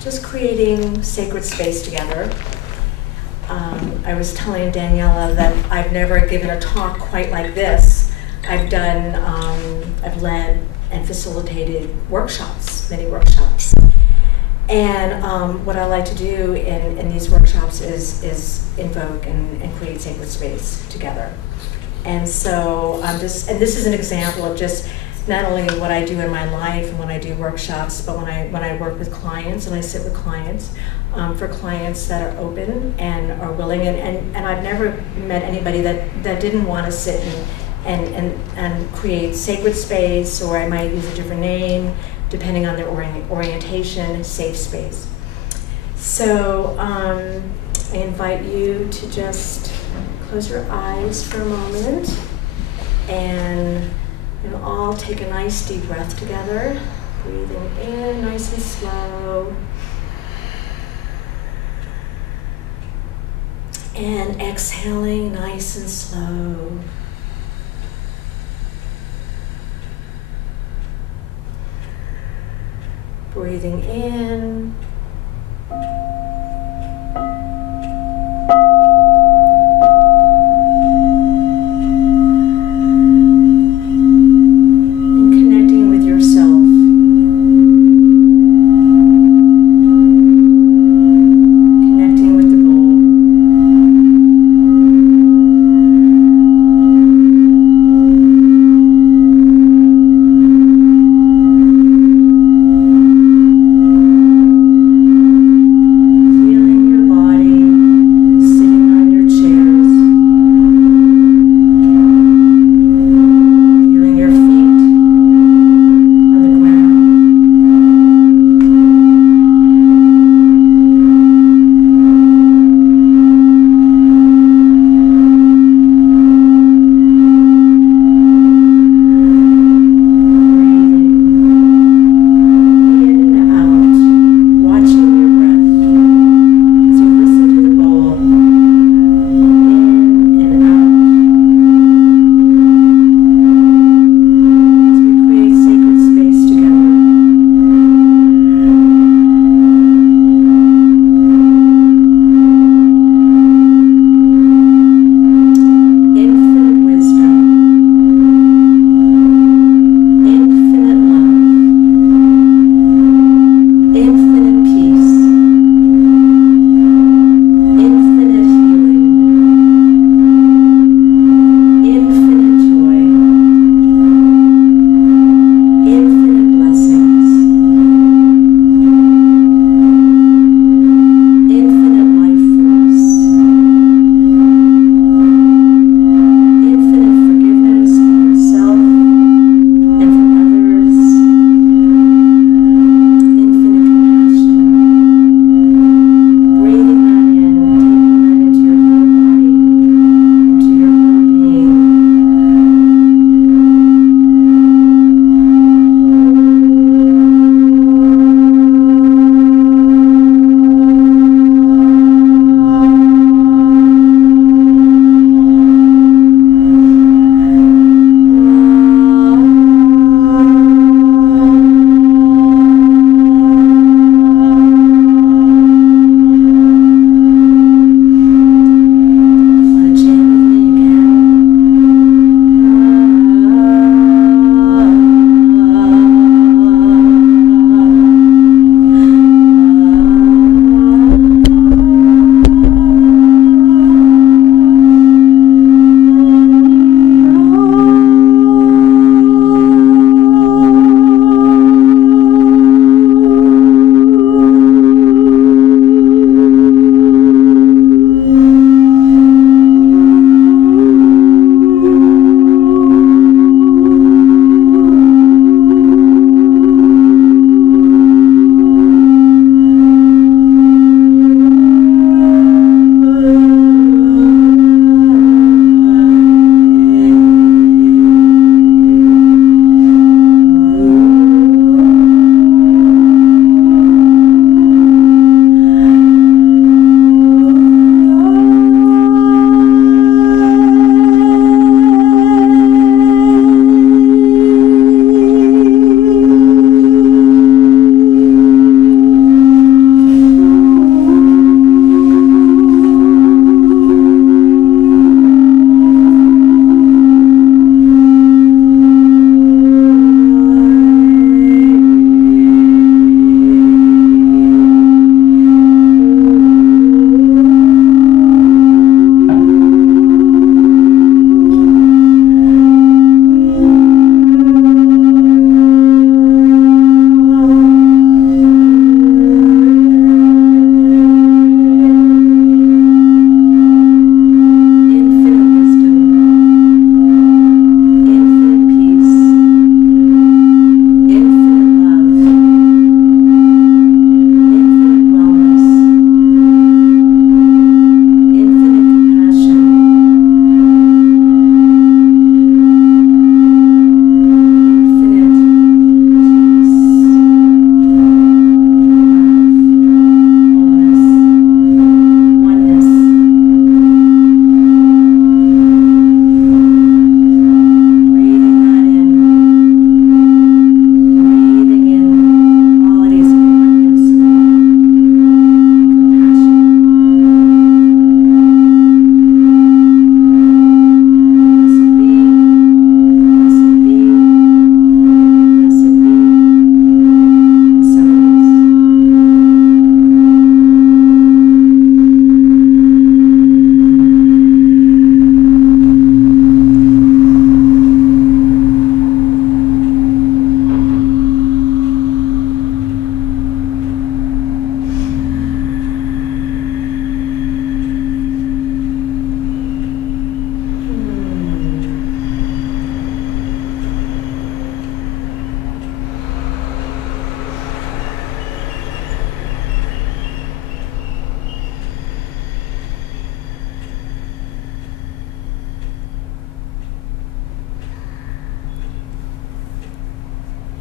just creating sacred space together. I was telling Daniela that I've never given a talk quite like this. I've led and facilitated workshops, many workshops. And what I like to do in these workshops is invoke and create sacred space together. And so and this is an example of just not only what I do in my life and when I do workshops, but when I work with clients and I sit with clients, for clients that are open and are willing, and I've never met anybody that didn't want to sit and create sacred space, or I might use a different name depending on their orientation, safe space. So I invite you to just close your eyes for a moment, and we'll all take a nice deep breath together, breathing in nice and slow, and exhaling nice and slow. Breathing in. And connecting with yourself. Connecting with the goal.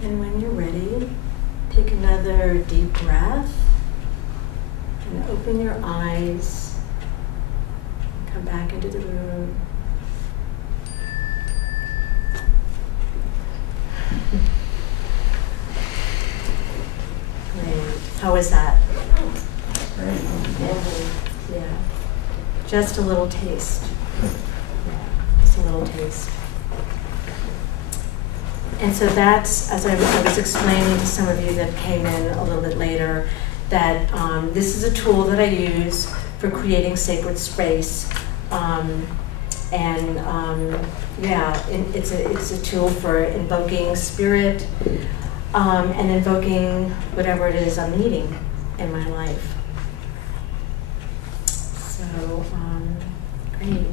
And when you're ready, take another deep breath and open your eyes. Come back into the room. Great. How was that? Yeah. Just a little taste. Yeah. Just a little taste. And so that's, as I was explaining to some of you that came in a little bit later, that this is a tool that I use for creating sacred space. It's a tool for invoking spirit and invoking whatever it is I'm needing in my life. So, great.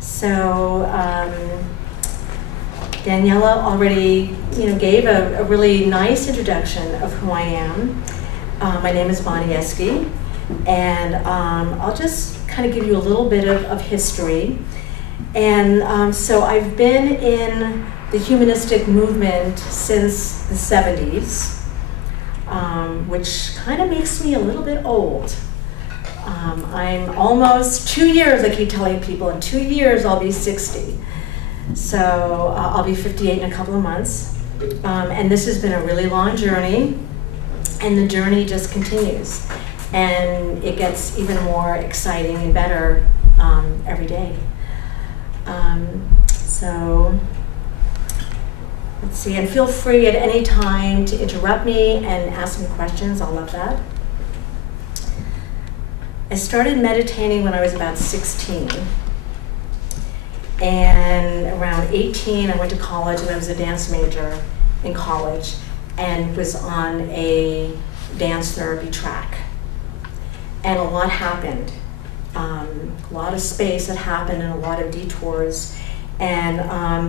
So, Daniela already, gave a really nice introduction of who I am. My name is Eskie, and I'll just kind of give you a little bit of history. And so I've been in the humanistic movement since the 70s, which kind of makes me a little bit old. I'm almost 2 years, I keep telling people, in 2 years I'll be 60. So I'll be 58 in a couple of months. And this has been a really long journey, and the journey just continues. And it gets even more exciting and better every day. So let's see, and feel free at any time to interrupt me and ask me questions. I'll love that. I started meditating when I was about 16. And around 18, I went to college, and I was a dance major in college and was on a dance therapy track. And a lot happened. A lot of space had happened and a lot of detours. And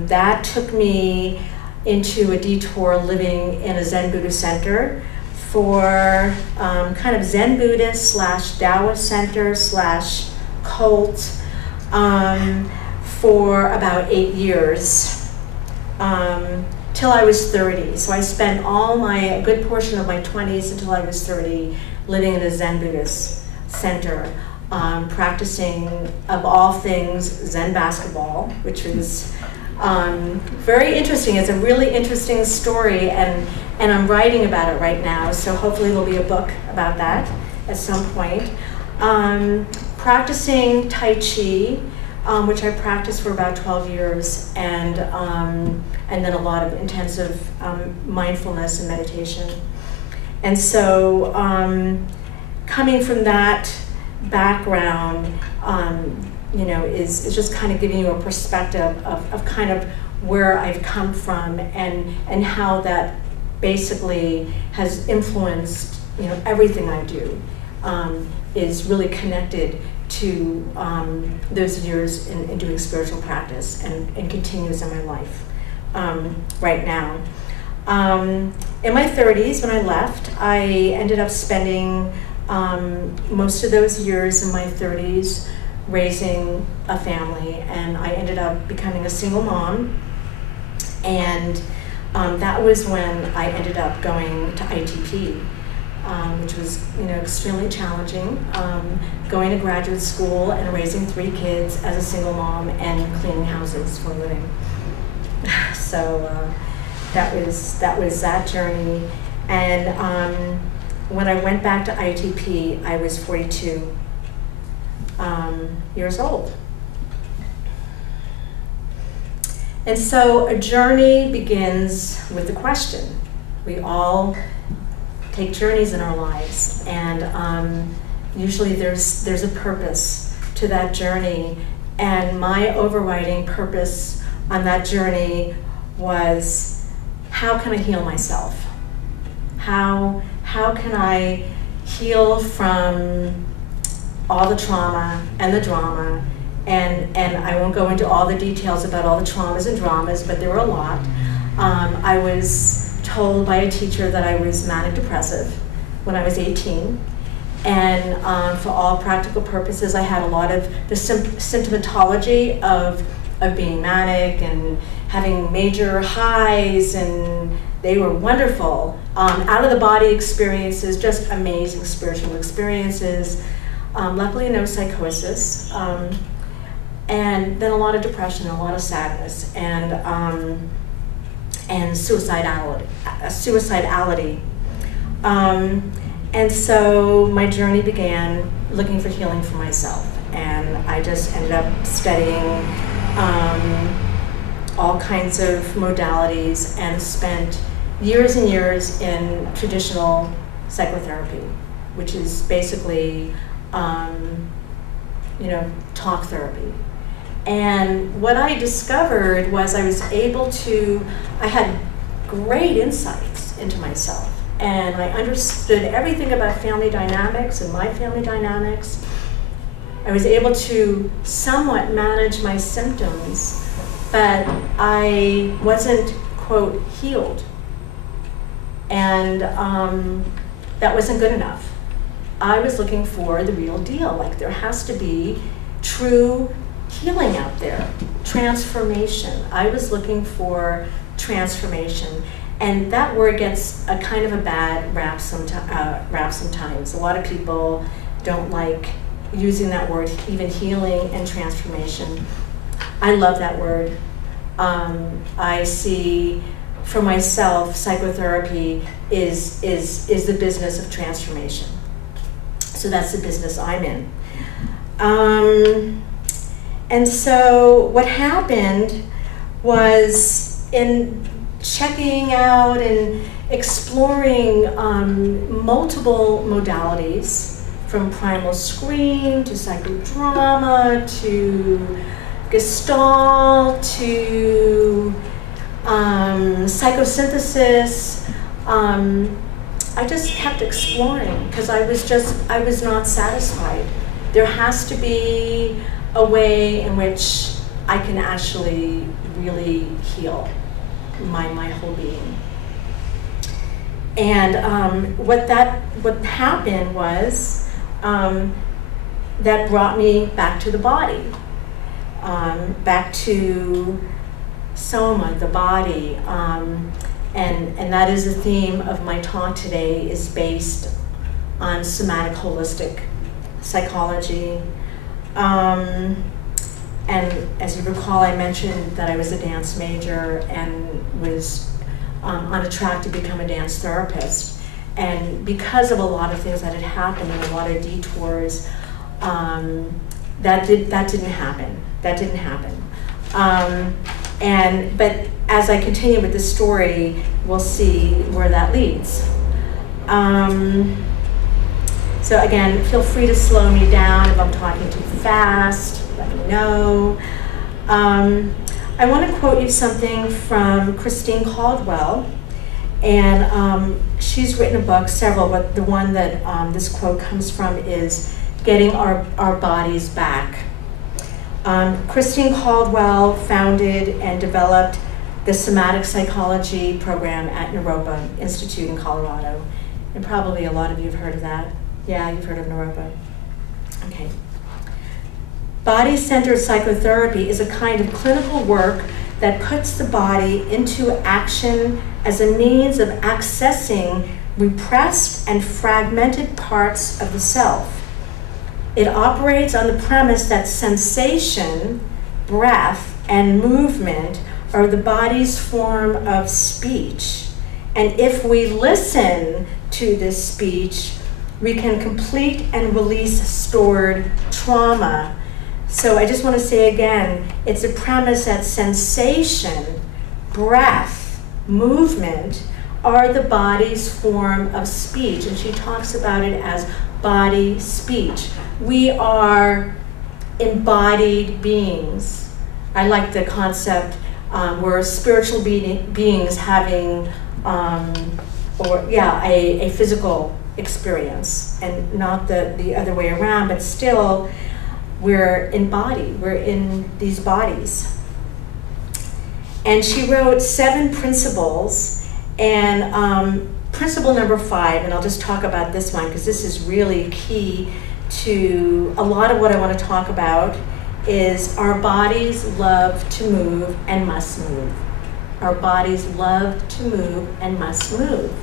that took me into a detour living in a Zen Buddhist center for kind of Zen Buddhist / Taoist center / cult for about 8 years till I was 30. So I spent a good portion of my 20s until I was 30 living in a Zen Buddhist center, practicing, of all things, Zen basketball, which was very interesting. It's a really interesting story, and I'm writing about it right now, so hopefully there'll be a book about that at some point. Practicing Tai Chi, which I practiced for about 12 years, and then a lot of intensive mindfulness and meditation. And so coming from that background, is just kind of giving you a perspective of kind of where I've come from and how that basically has influenced everything I do, is really connected to those years in doing spiritual practice and continues in my life right now. In my 30s, when I left, I ended up spending most of those years in my 30s raising a family, and I ended up becoming a single mom, and that was when I ended up going to ICP, which was extremely challenging, going to graduate school and raising 3 kids as a single mom and cleaning houses for a living. So that was that journey. And when I went back to ITP, I was 42 years old. And so a journey begins with a question. We all take journeys in our lives, and usually there's a purpose to that journey. And my overriding purpose on that journey was, how can I heal myself? How can I heal from all the trauma and the drama? And I won't go into all the details about all the traumas and dramas, but there were a lot. I was told by a teacher that I was manic depressive when I was 18. And for all practical purposes, I had a lot of the symptomatology of of being manic and having major highs, and they were wonderful. Out of the body experiences, just amazing spiritual experiences. Luckily no psychosis. And then a lot of depression, a lot of sadness, and suicidality. And so my journey began looking for healing for myself, and I just ended up studying all kinds of modalities and spent years and years in traditional psychotherapy, which is basically, talk therapy. And what I discovered was I had great insights into myself, and I understood everything about family dynamics and my family dynamics. I was able to somewhat manage my symptoms, but I wasn't, quote, healed. And that wasn't good enough. I was looking for the real deal. Like, there has to be true healing out there, transformation. I was looking for transformation, and that word gets a kind of a bad rap sometimes. A lot of people don't like using that word, even healing and transformation. I love that word. I see, for myself, psychotherapy is the business of transformation. So that's the business I'm in. And so what happened was, in checking out and exploring multiple modalities, from primal scream to psychodrama to Gestalt to psychosynthesis, I just kept exploring because I was not satisfied. There has to be a way in which I can actually really heal my whole being. And what happened was that brought me back to the body, back to soma, the body, and that is the theme of my talk today, is based on somatic holistic psychology. And as you recall, I mentioned that I was a dance major and was on a track to become a dance therapist. And because of a lot of things that had happened and a lot of detours, that didn't happen. But as I continue with this story, we'll see where that leads. So again, feel free to slow me down if I'm talking too fast, let me know. I want to quote you something from Christine Caldwell, and she's written a book, several, but the one that this quote comes from is Getting Our Bodies Back. Christine Caldwell founded and developed the Somatic Psychology program at Naropa Institute in Colorado. And probably a lot of you have heard of that. Yeah, you've heard of Naropa. Okay. Body-centered psychotherapy is a kind of clinical work that puts the body into action as a means of accessing repressed and fragmented parts of the self. It operates on the premise that sensation, breath, and movement are the body's form of speech. And if we listen to this speech, we can complete and release stored trauma. So I just want to say again, it's a premise that sensation, breath, movement are the body's form of speech. And she talks about it as body speech. We are embodied beings. I like the concept, we're spiritual beings having a physical experience, and not the other way around, but still we're embodied, we're in these bodies. And she wrote 7 principles, and principle number 5, and I'll just talk about this one because this is really key to a lot of what I want to talk about, is our bodies love to move and must move. Our bodies love to move and must move.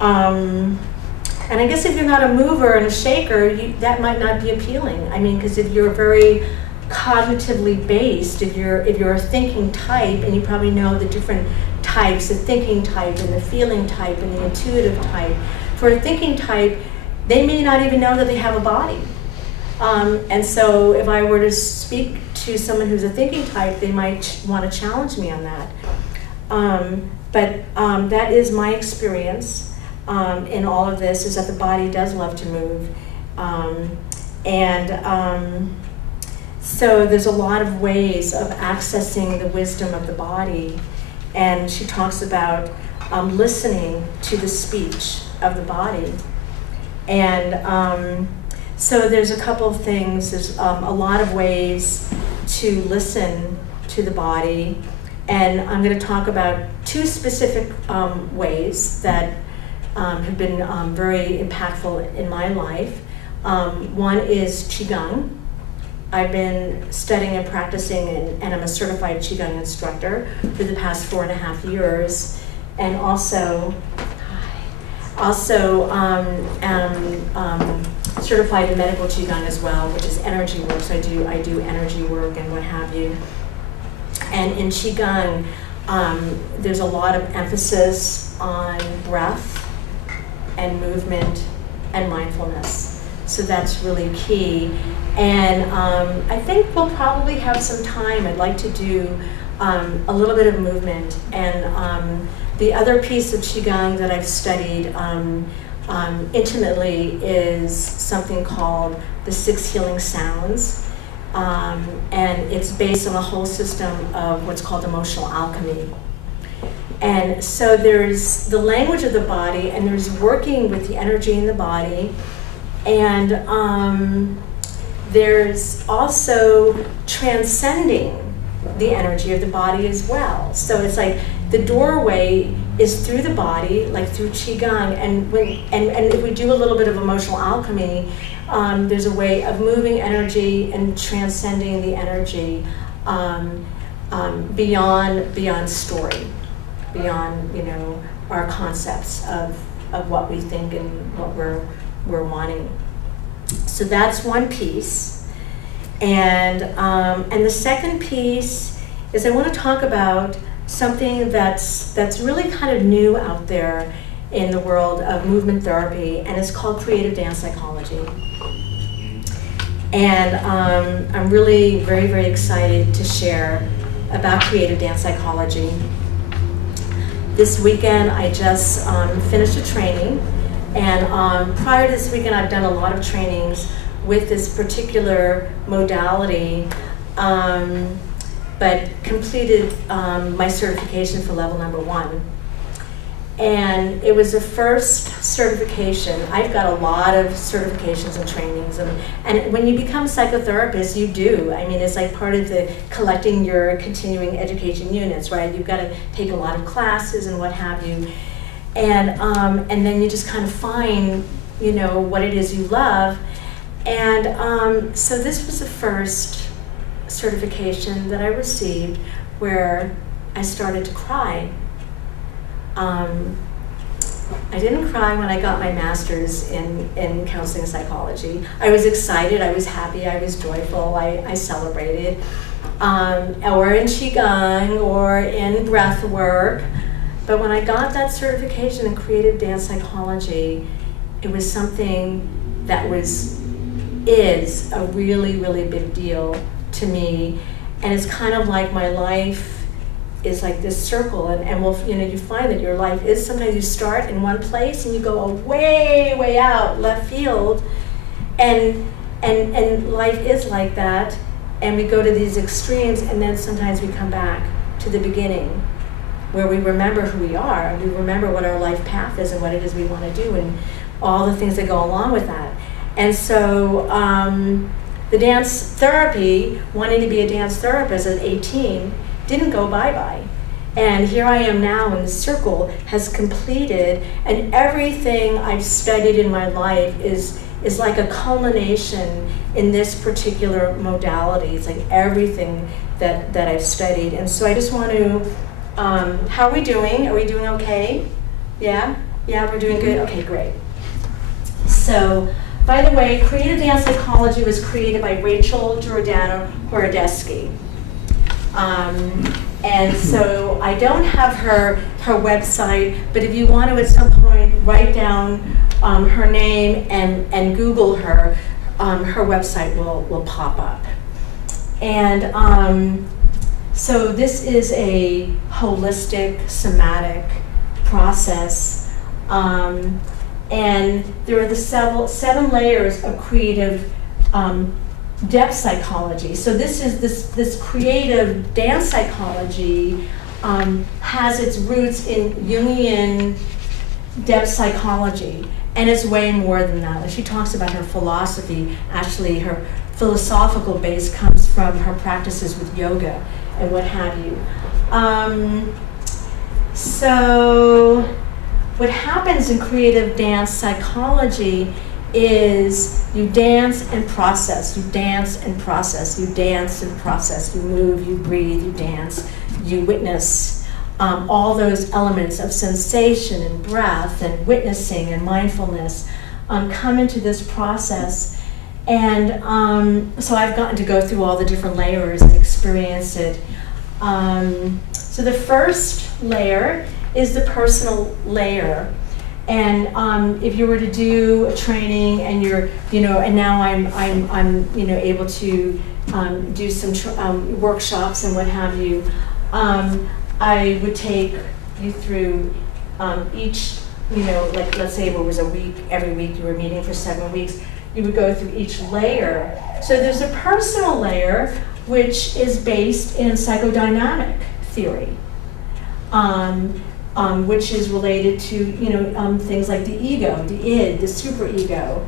And I guess if you're not a mover and a shaker, that might not be appealing. I mean, because if you're very cognitively based, if you're a thinking type, and you probably know the different types, the thinking type and the feeling type and the intuitive type. For a thinking type, they may not even know that they have a body. And so if I were to speak to someone who's a thinking type, they might want to challenge me on that. But that is my experience in all of this, is that the body does love to move. So there's a lot of ways of accessing the wisdom of the body. And she talks about listening to the speech of the body. And so there's a couple of things. There's a lot of ways to listen to the body. And I'm going to talk about two specific ways that have been very impactful in my life. One is Qigong. I've been studying and practicing, and I'm a certified Qigong instructor for the past 4.5 years. And also certified in medical Qigong as well, which is energy work. So I do energy work and what have you. And in Qigong, there's a lot of emphasis on breath and movement and mindfulness. So that's really key. And I think we'll probably have some time. I'd like to do a little bit of movement. And the other piece of Qigong that I've studied intimately is something called the 6 healing sounds. And it's based on a whole system of what's called emotional alchemy. And so there's the language of the body, and there's working with the energy in the body. And there's also transcending the energy of the body as well. So it's like the doorway is through the body, like through Qigong, and if we do a little bit of emotional alchemy, there's a way of moving energy and transcending the energy beyond story, beyond our concepts of what we think and what we're wanting. So that's one piece. And the second piece is I want to talk about something that's really kind of new out there in the world of movement therapy, and it's called creative dance psychology. And I'm really very, very excited to share about creative dance psychology. This weekend I just finished a training, and prior to this weekend I've done a lot of trainings with this particular modality, but completed my certification for level number 1. And it was the first certification. I've got a lot of certifications and trainings, and when you become a psychotherapist, you do. I mean, it's like part of the collecting your continuing education units, right? You've got to take a lot of classes and what have you. And then you just kind of find, what it is you love. And so this was the first certification that I received where I started to cry. I didn't cry when I got my master's in counseling psychology. I was excited, I was happy, I was joyful, I celebrated. Or in Qigong, or in breath work. But when I got that certification in creative dance psychology, it was something that is a really, really big deal to me. And it's kind of like my life is like this circle, and you find that your life is, sometimes you start in one place and you go way, way out left field, and life is like that, and we go to these extremes, and then sometimes we come back to the beginning where we remember who we are, and we remember what our life path is and what it is we want to do and all the things that go along with that. And so the dance therapy, wanting to be a dance therapist at 18, didn't go bye-bye. And here I am now, and the circle has completed, and everything I've studied in my life is is like a culmination in this particular modality. It's like everything that I've studied. And so I just want to, how are we doing? Are we doing okay? Yeah? Yeah, we're doing good? Okay, great. So, by the way, creative dance psychology was created by Rachel Giordano Horodesky. And so I don't have her website, but if you want to at some point write down her name and Google her, her website will pop up. And so this is a holistic somatic process. And there are the seven layers of creative depth psychology. So this is this creative dance psychology has its roots in Jungian depth psychology, and it's way more than that. Like she talks about her philosophy. Actually, her philosophical base comes from her practices with yoga and what have you. So what happens in creative dance psychology is you dance and process, you dance and process, you dance and process, you move, you breathe, you dance, you witness. All those elements of sensation and breath and witnessing and mindfulness come into this process. And so I've gotten to go through all the different layers and experience it. So the first layer is the personal layer. And if you were to do a training and you're, and now I'm able to do some workshops and what have you, I would take you through each, like let's say it was a week, every week you were meeting for 7 weeks, you would go through each layer. So there's a personal layer which is based in psychodynamic theory. Which is related to things like the ego, the id, the superego,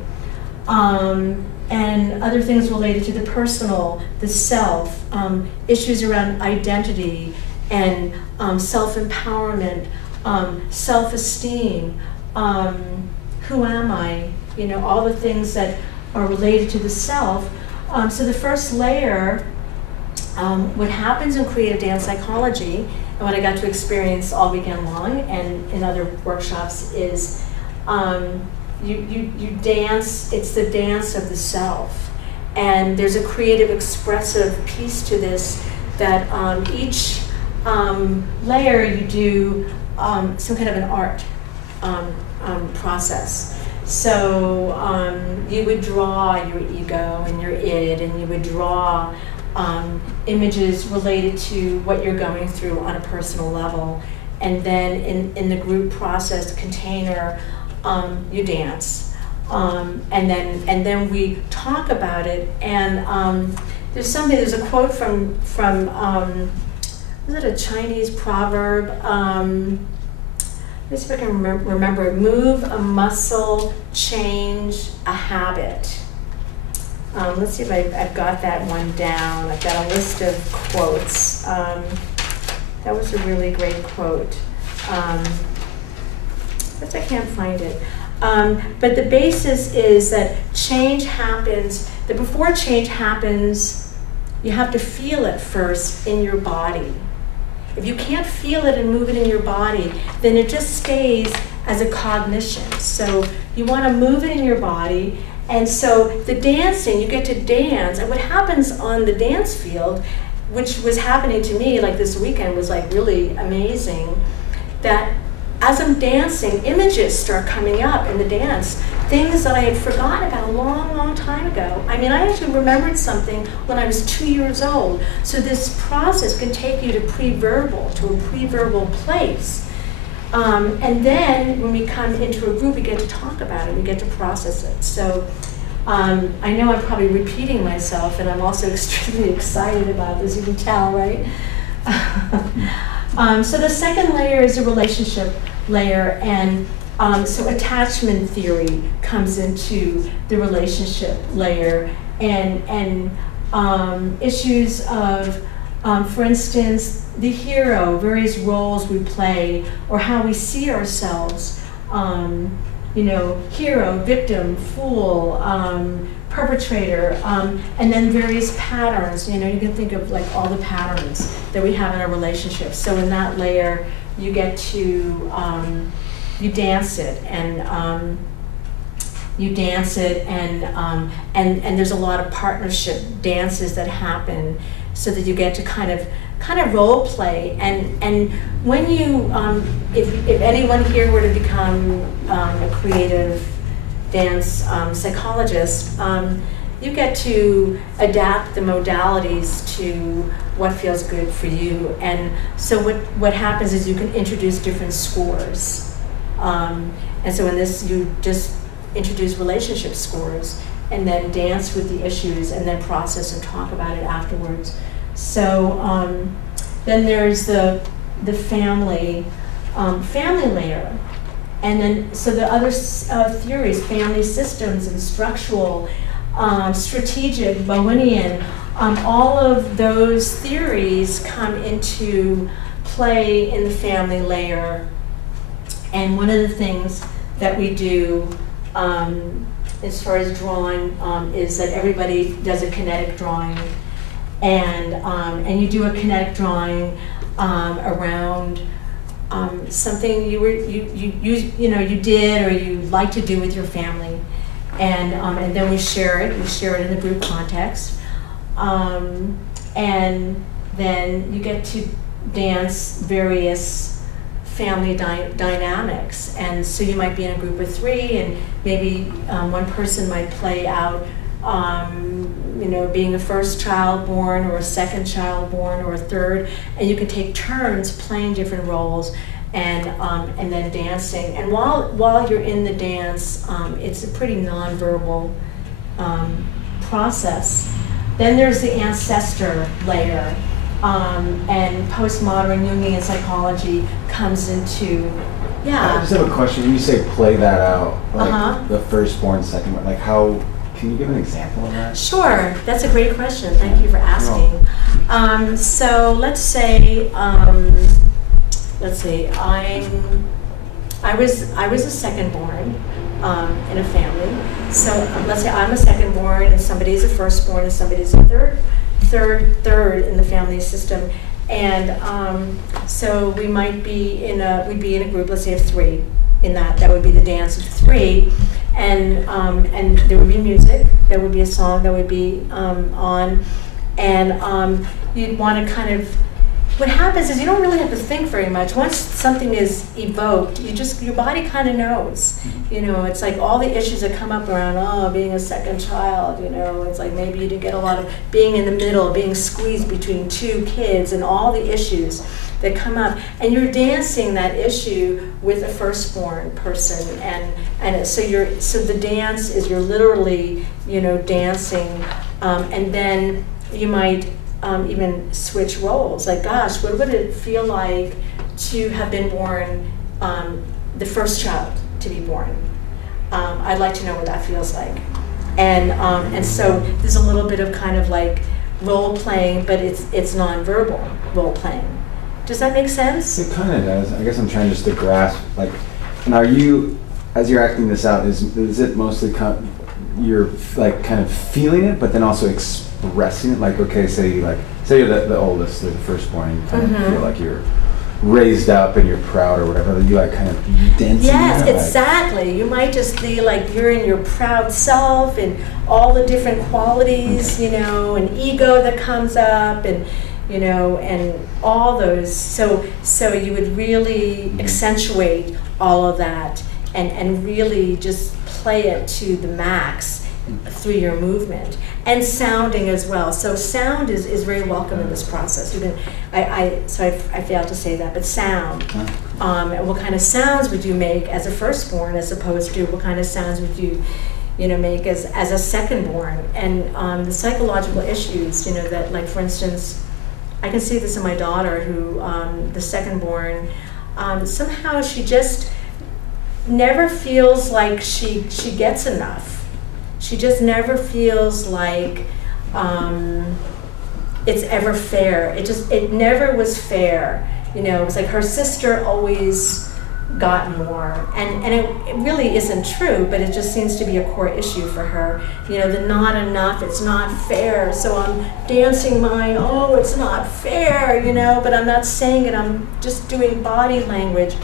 and other things related to the personal, the self, issues around identity and self-empowerment, self-esteem, who am I, all the things that are related to the self. So the first layer, what happens in creative dance psychology, and what I got to experience all weekend long and in other workshops is you dance, it's the dance of the self. And there's a creative expressive piece to this that each layer you do some kind of an art process. So you would draw your ego and your id, and you would draw images related to what you're going through on a personal level. And then in the group process container, you dance. And then we talk about it. And there's a quote from was it a Chinese proverb? Let's see if I can remember it. Move a muscle, change a habit. Let's see if I've got that one down. I've got a list of quotes. That was a really great quote. But I can't find it. But the basis is that change happens, that before change happens, you have to feel it first in your body. If you can't feel it and move it in your body, then it just stays as a cognition. So you want to move it in your body. And so the dancing, you get to dance, and what happens on the dance field, which was happening to me like this weekend, was like really amazing, that as I'm dancing, images start coming up in the dance, things that I had forgotten about a long, long time ago. I mean, I actually remembered something when I was 2 years old. So this process can take you to a pre-verbal place. And then when we come into a group, we get to talk about it, we get to process it. So I know I'm probably repeating myself, and I'm also extremely excited about this, you can tell, right? So the second layer is a relationship layer, and so attachment theory comes into the relationship layer, and issues of, for instance, the hero, various roles we play, or how we see ourselves hero, victim, fool, perpetrator, and then various patterns. You can think of like all the patterns that we have in our relationships. So in that layer, you get to you dance it, and and there's a lot of partnership dances that happen, so that you get to kind of role play. And when you if anyone here were to become a creative dance psychologist, you get to adapt the modalities to what feels good for you. And so what happens is you can introduce different scores. And so in this, you just introduce relationship scores, and then dance with the issues, and then process and talk about it afterwards. So then there's the family layer. And then, so the other theories, family systems and structural, strategic, Bohemian, all of those theories come into play in the family layer. And one of the things that we do as far as drawing is that everybody does a kinetic drawing. And you do a kinetic drawing around something you did or you like to do with your family, and then we share it. We share it in the group context, and then you get to dance various family dynamics. And so you might be in a group of 3, and maybe one person might play out being a first child born, or a second child born, or a third, and you can take turns playing different roles, and then dancing. And while you're in the dance, it's a pretty nonverbal process. Then there's the ancestor layer, and postmodern Jungian psychology comes into. Yeah. I just have a question. When you say play that out, like the firstborn, secondborn, like how? Can you give an example of that? Sure, that's a great question. Thank you for asking. So let's say I was a secondborn in a family. So let's say I'm a secondborn, and somebody's a firstborn, and somebody's a third in the family system. And so we might be we'd be in a group, let's say of 3. In that would be the dance of 3. And there would be music, there would be a song that would be on, and you'd want to kind of, what happens is you don't really have to think very much. Once something is evoked, your body kind of knows. It's like all the issues that come up around, being a second child, it's like maybe you didn't get a lot of being in the middle, being squeezed between 2 kids, and all the issues that come up, and you're dancing that issue with a firstborn person, and so the dance is you're literally dancing, and then you might even switch roles. Like, gosh, what would it feel like to have been born, the first child to be born? I'd like to know what that feels like, and so there's a little bit of kind of like role playing, but it's nonverbal role playing. Does that make sense? It kind of does. I guess I'm trying just to grasp, like, and are you, as you're acting this out, is it mostly you're like kind of feeling it, but then also expressing it? Like, okay, say you're the oldest, the firstborn, and you kind of feel like you're raised up and you're proud or whatever, you like kind of dancing. Yes, exactly. You might just be like you're in your proud self and all the different qualities, and ego that comes up, and and all those. So you would really accentuate all of that, and really just play it to the max through your movement, and sounding as well. So sound is very welcome in this process. I failed to say that, but sound. What kind of sounds would you make as a firstborn, as opposed to what kind of sounds would you make as a secondborn? And the psychological issues, that, like, for instance, I can see this in my daughter, who, the secondborn, somehow she just never feels like she gets enough. She just never feels like it's ever fair. It never was fair. It was like her sister always gotten more, and it really isn't true, but it just seems to be a core issue for her. You know, the not enough, it's not fair, so I'm dancing mine, oh, it's not fair, you know, but I'm not saying it, I'm just doing body language.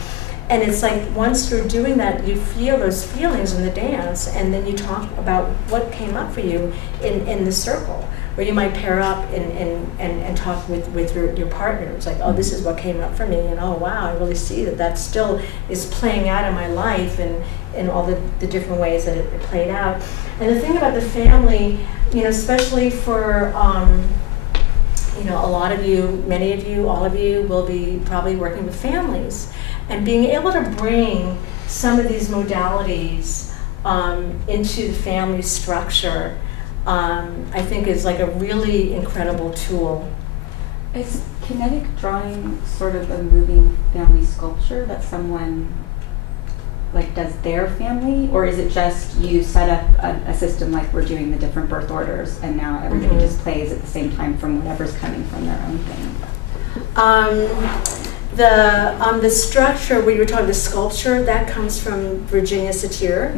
And it's like, once you're doing that, you feel those feelings in the dance, and then you talk about what came up for you in the circle, where you might pair up and talk with your partner. It's like, oh, this is what came up for me, and oh, wow, I really see that still is playing out in my life, and in all the different ways that it played out. And the thing about the family, you know, especially for, you know, a lot of you, many of you, all of you will be probably working with families. And being able to bring some of these modalities into the family structure, I think is like a really incredible tool. Is kinetic drawing sort of a moving family sculpture that someone like does their family, or is it just you set up a system like we're doing the different birth orders and now everybody just plays at the same time from whatever's coming from their own thing? The structure, we were talking, the sculpture, that comes from Virginia Satir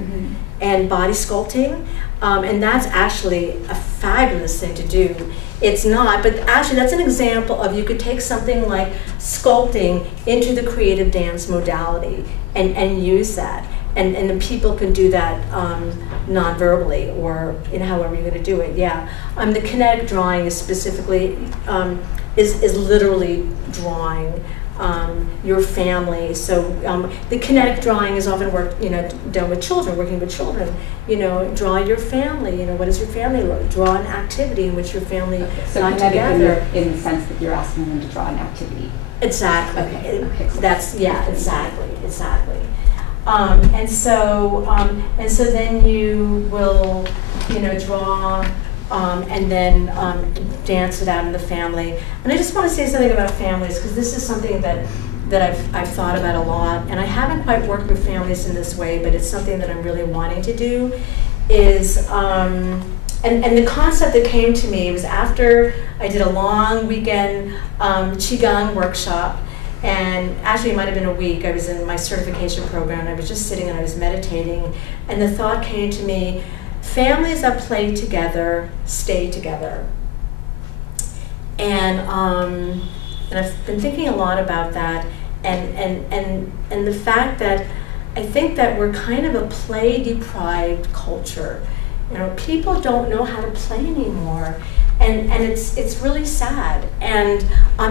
and body sculpting, and that's actually a fabulous thing to do. It's not, but actually that's an example of, you could take something like sculpting into the creative dance modality and use that, and the people can do that non-verbally, or in however you're going to do it. Yeah, the kinetic drawing is specifically is literally drawing your family. So the kinetic drawing is often done with children, working with children. You know, draw your family. You know, what does your family look? Draw an activity in which your family got together. In the sense that you're asking them to draw an activity. Exactly. Okay. That's exactly. And so then you will, you know, draw. And then dance it out in the family. And I just want to say something about families, because this is something that I've thought about a lot, and I haven't quite worked with families in this way, but it's something that I'm really wanting to do. Is and the concept that came to me was after I did a long weekend Qigong workshop, and actually it might have been a week. I was in my certification program, and I was just sitting and I was meditating, and the thought came to me: families that play together stay together. And I've been thinking a lot about that, and the fact that I think that we're kind of a play-deprived culture. You know, people don't know how to play anymore, and it's really sad. And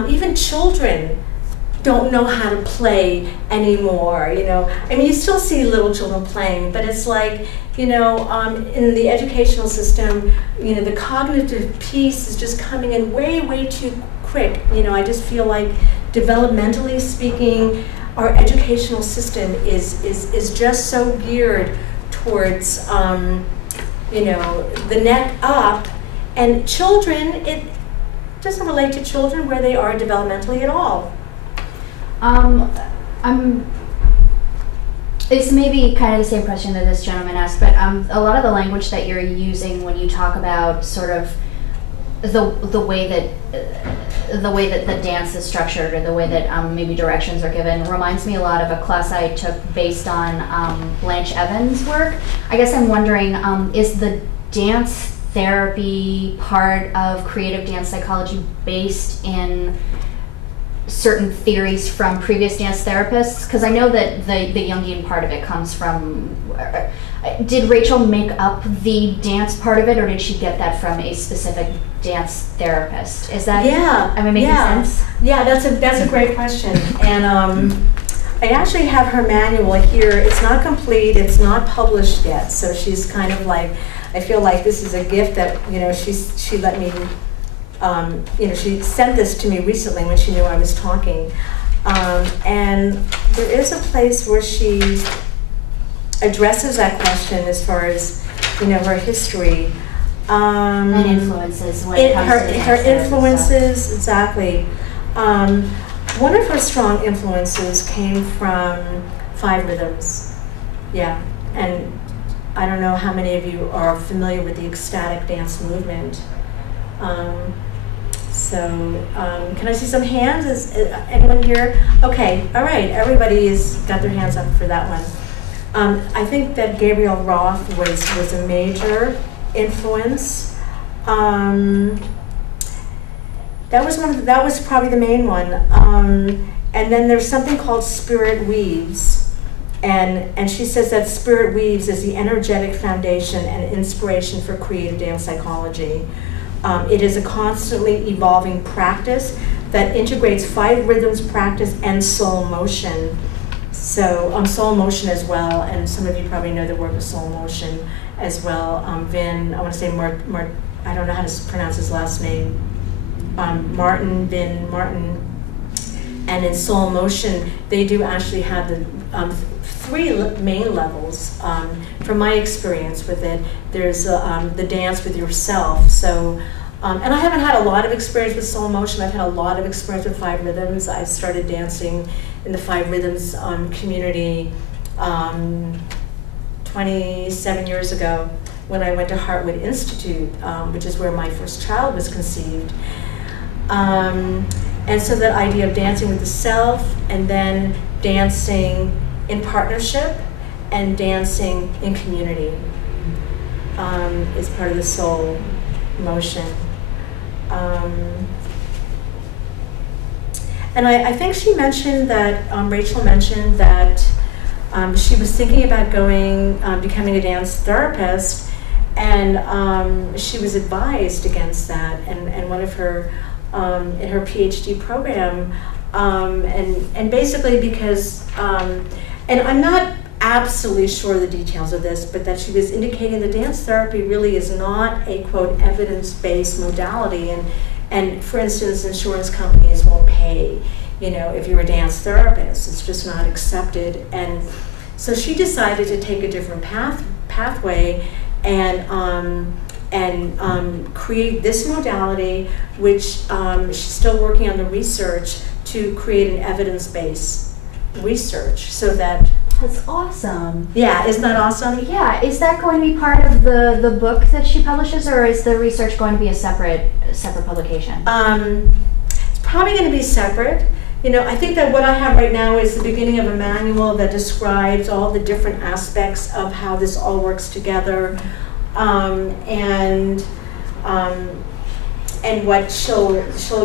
even children don't know how to play anymore. You know, I mean, you still see little children playing, but it's like, you know, in the educational system, you know, the cognitive piece is just coming in way too quick. You know, I just feel like, developmentally speaking, our educational system is just so geared towards, you know, the neck up, and children, it doesn't relate to children where they are developmentally at all. It's maybe kind of the same question that this gentleman asked, but a lot of the language that you're using when you talk about sort of the way that the dance is structured, or the way that maybe directions are given, reminds me a lot of a class I took based on Blanche Evans' work. I guess I'm wondering, is the dance therapy part of creative dance psychology based in certain theories from previous dance therapists? Because I know that the Jungian part of it comes from, did Rachel make up the dance part of it, or did she get that from a specific dance therapist? Is that, am I making sense? Yeah, that's a great question. And I actually have her manual here. It's not complete, it's not published yet, so she's kind of like, I feel like this is a gift that, you know, she let me, you know, she sent this to me recently when she knew I was talking. And there is a place where she addresses that question as far as, you know, her history. And influences when it comes to her influences, exactly. One of her strong influences came from 5 rhythms. Yeah, and I don't know how many of you are familiar with the ecstatic dance movement. So, can I see some hands? Is anyone here? Okay, all right, everybody's got their hands up for that one. I think that Gabriel Roth was a major influence. That was probably the main one. And then there's something called Spirit Weaves. And she says that Spirit Weaves is the energetic foundation and inspiration for creative dance psychology. It is a constantly evolving practice that integrates 5 rhythms practice and soul motion. So soul motion as well, and some of you probably know the work of soul motion as well. Vin, I want to say I don't know how to pronounce his last name. Vin Martin. And in soul motion, they do actually have the 3 main levels. From my experience with it, there's the dance with yourself. So, and I haven't had a lot of experience with soul motion. I've had a lot of experience with 5 rhythms. I started dancing in the 5 rhythms community 27 years ago when I went to Hartwood Institute, which is where my first child was conceived. And so that idea of dancing with the self, and then dancing in partnership, and dancing in community is part of the soul motion. And I think she mentioned that, Rachel mentioned that she was thinking about becoming a dance therapist, and she was advised against that. And one of her, in her PhD program, and basically because, and I'm not absolutely sure of the details of this, but that she was indicating that dance therapy really is not a, quote, evidence-based modality, and for instance, insurance companies won't pay, if you're a dance therapist. It's just not accepted. And so she decided to take a different pathway and create this modality, which she's still working on the research to create an evidence-based research so that. That's awesome. Yeah, isn't that awesome? Yeah, is that going to be part of the book that she publishes, or is the research going to be a separate publication? It's probably going to be separate. I think that what I have right now is the beginning of a manual that describes all the different aspects of how this all works together, and what she'll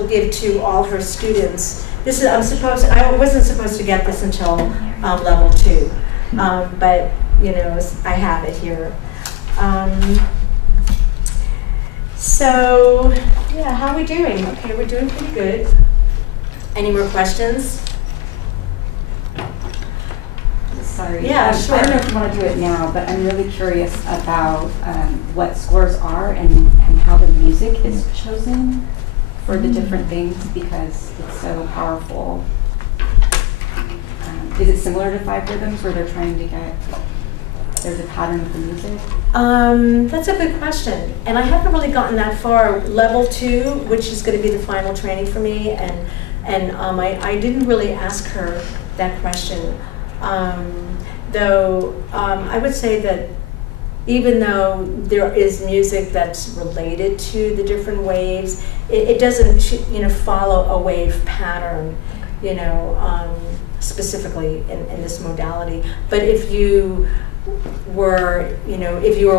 give to all her students. This is I wasn't supposed to get this until level 2, but I have it here. So yeah, how are we doing? Okay, we're doing pretty good. Any more questions? Sorry. Yeah, sure. I don't know if you want to do it now, but I'm really curious about what scores are and how the music is chosen for the different things, because it's so powerful. Is it similar to 5 rhythms where they're trying to get, there's a pattern with the music? That's a good question. And I haven't really gotten that far. Level 2, which is going to be the final training for me, and I didn't really ask her that question. Though I would say that even though there is music that's related to the different waves, it doesn't follow a wave pattern, specifically in this modality. But if you were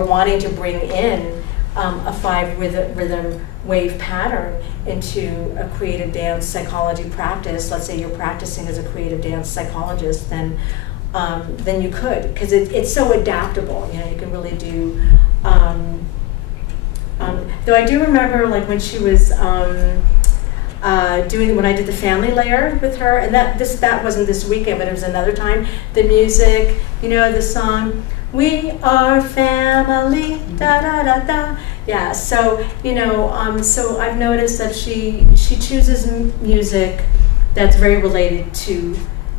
wanting to bring in a 5 rhythm wave pattern into a creative dance psychology practice, let's say you're practicing as a creative dance psychologist, then you could, because it's so adaptable. You can really do. Though I do remember, like when she was doing, when I did the family layer with her, and that wasn't this weekend, but it was another time. The music, the song, "We are family, da da da da." Yeah, so so I've noticed that she chooses music that's very related to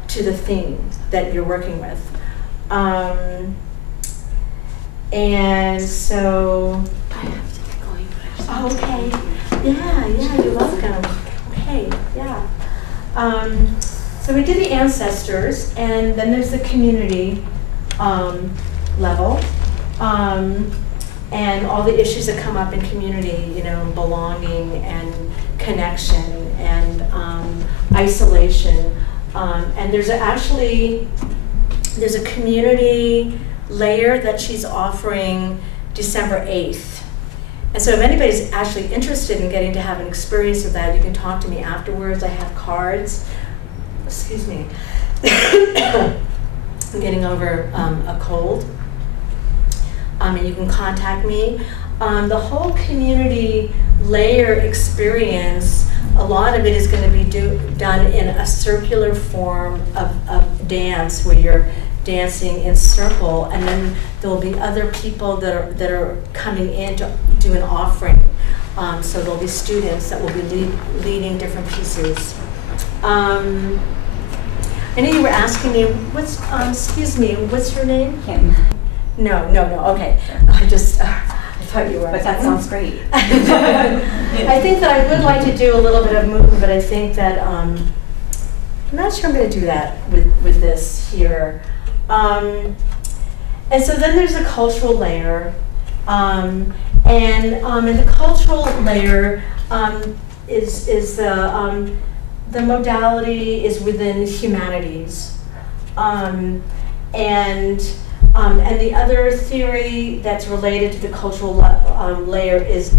the theme that you're working with, and so I have to get going. Oh, okay. Yeah, you're welcome. Okay, yeah. So we did the ancestors, and then there's the community level, and all the issues that come up in community, belonging and connection and isolation. And there's a community layer that she's offering December 8th. And so if anybody's actually interested in getting to have an experience of that, you can talk to me afterwards. I have cards. Excuse me. I'm getting over a cold. And you can contact me. The whole community layer experience, a lot of it is going to be done in a circular form of dance, where you're dancing in circle, and then there'll be other people that are coming in to do an offering. So there'll be students that will be leading different pieces. I know you were asking me, excuse me, what's your name? Kim. No, okay. I thought you were. But that sounds great. I think that I would like to do a little bit of movement, but I think that, I'm not sure I'm going to do that with this here. And so then there's a cultural layer. And the cultural layer is the modality is within humanities. And the other theory that's related to the cultural layer is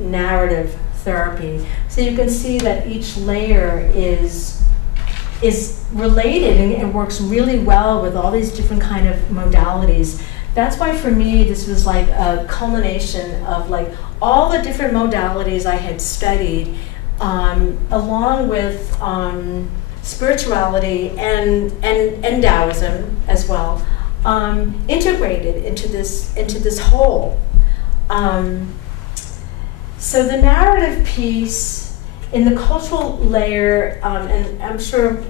narrative therapy. So you can see that each layer is related and works really well with all these different kind of modalities. That's why for me this was like a culmination of like all the different modalities I had studied, along with spirituality and Taoism as well. Integrated into this whole. So the narrative piece in the cultural layer, and I'm sure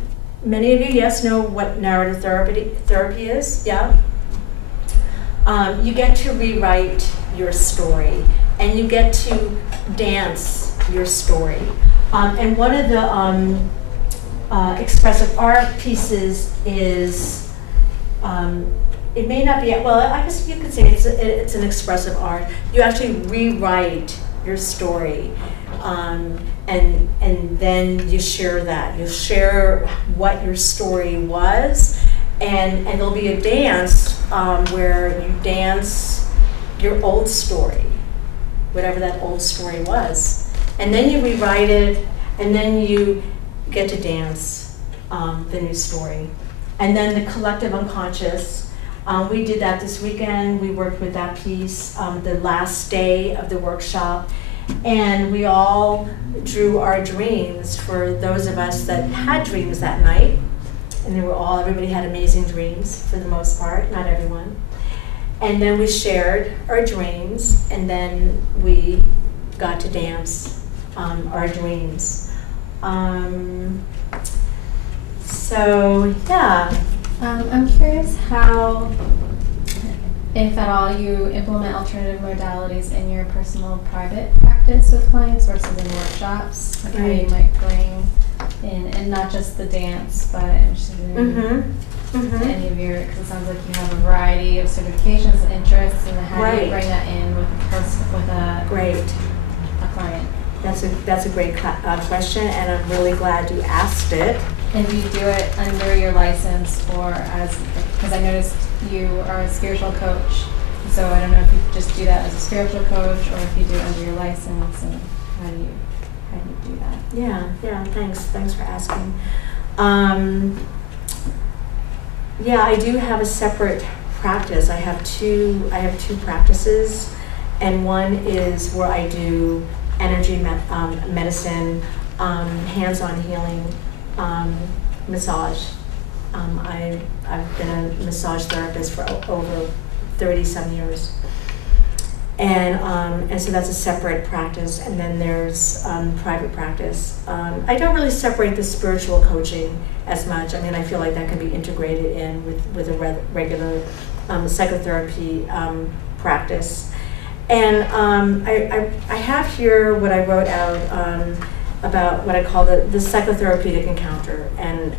many of you, yes, know what narrative therapy is, yeah? You get to rewrite your story, and you get to dance your story. And one of the expressive art pieces is, it may not be, well, I guess you could say it's an expressive art. You actually rewrite your story, and then you share that. You share what your story was, and there'll be a dance where you dance your old story, whatever that old story was. And then you rewrite it, and then you get to dance the new story. And then the collective unconscious, we did that this weekend. We worked with that piece the last day of the workshop, and we all drew our dreams for those of us that had dreams that night. And everybody had amazing dreams for the most part, not everyone. And then we shared our dreams, and then we got to dance our dreams. So yeah. I'm curious how, if at all, you implement alternative modalities in your personal private practice with clients versus in workshops. Like how you might bring in, and not just the dance, but I'm interested in any of your, because it sounds like you have a variety of certifications and interests, and how do you bring that in with a client? That's a great question, and I'm really glad you asked it. And do you do it under your license, or as, because I noticed you are a spiritual coach, so I don't know if you just do that as a spiritual coach, or if you do it under your license, and how do you do that? Yeah, thanks for asking. Yeah, I do have a separate practice. I have two practices, and one is where I do energy medicine, hands-on healing, massage. I've been a massage therapist for over 30-some years, and so that's a separate practice. And then there's private practice. I don't really separate the spiritual coaching as much. I mean, I feel like that can be integrated in with a regular psychotherapy practice. And I have here what I wrote out about what I call the psychotherapeutic encounter, and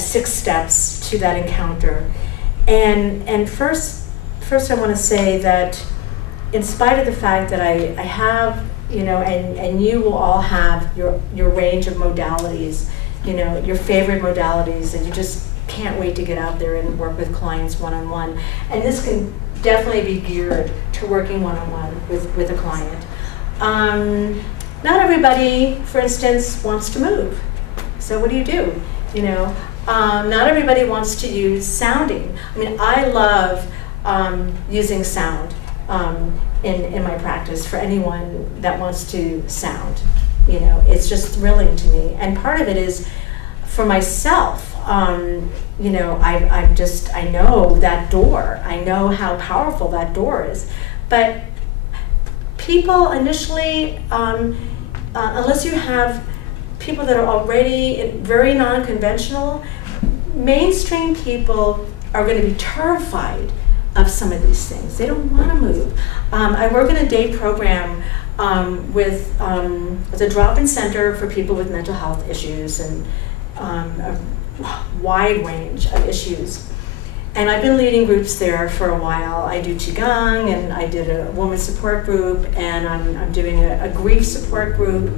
6 steps to that encounter. And first I want to say that in spite of the fact that I have you know, and you will all have your range of modalities, you know, your favorite modalities, and you just can't wait to get out there and work with clients one-on-one. And this can definitely be geared to working one-on-one with a client. Not everybody, for instance, wants to move. So what do? You know, not everybody wants to use sounding. I mean, I love using sound in my practice for anyone that wants to sound. You know, it's just thrilling to me. And part of it is for myself. You know, I know that door. I know how powerful that door is. But people initially, unless you have people that are already very non-conventional, mainstream people are going to be terrified of some of these things. They don't want to move. I work in a day program with a drop-in center for people with mental health issues and a wide range of issues. And I've been leading groups there for a while. I do Qigong, and I did a women's support group, and I'm doing a grief support group.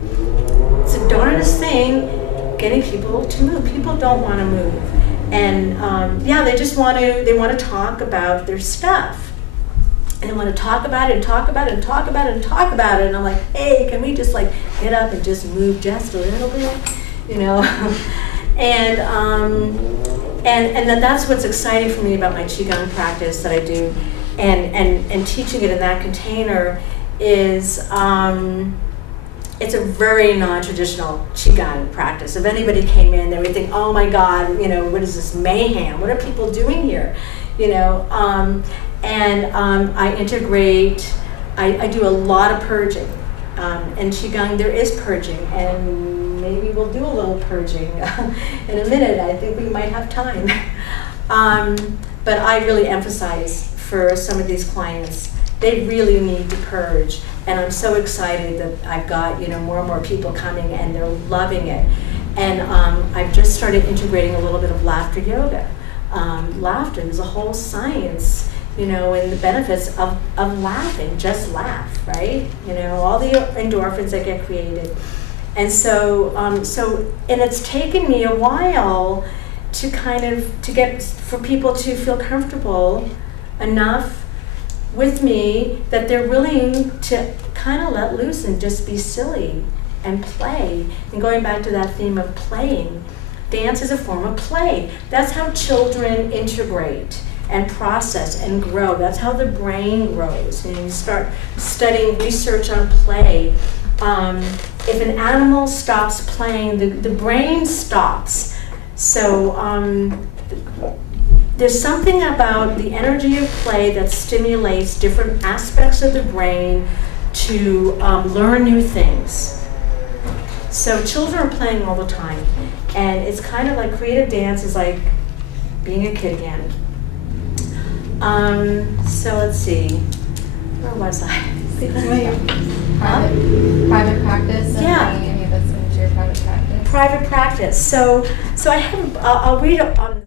It's the darndest thing, getting people to move. People don't want to move. And yeah, they just want to talk about their stuff. And they want to talk about it and talk about it and talk about it and talk about it. And I'm like, hey, can we just like get up and just move just a little bit? You know? And that's what's exciting for me about my Qigong practice that I do, and teaching it in that container is it's a very non-traditional Qigong practice. If anybody came in, they would think, oh my God, you know, what is this mayhem? What are people doing here? You know, I integrate. I do a lot of purging. In Qigong, there is purging, and maybe we'll do a little purging in a minute. I think we might have time. But I really emphasize for some of these clients, they really need to purge. And I'm so excited that I've got, you know, more and more people coming, and they're loving it. And I've just started integrating a little bit of laughter yoga. Laughter is a whole science, you know, and the benefits of laughing. Just laugh, right? You know, all the endorphins that get created. And so, and it's taken me a while to get for people to feel comfortable enough with me that they're willing to kind of let loose and just be silly and play. And going back to that theme of playing, dance is a form of play. That's how children integrate and process and grow. That's how the brain grows. And you start studying research on play. If an animal stops playing, the brain stops. So there's something about the energy of play that stimulates different aspects of the brain to learn new things. So children are playing all the time, and it's kind of like creative dance is like being a kid again. So let's see, where was I? Private practice, and Yeah. bringing any of this into your private practice. Private practice. So I have. I'll read on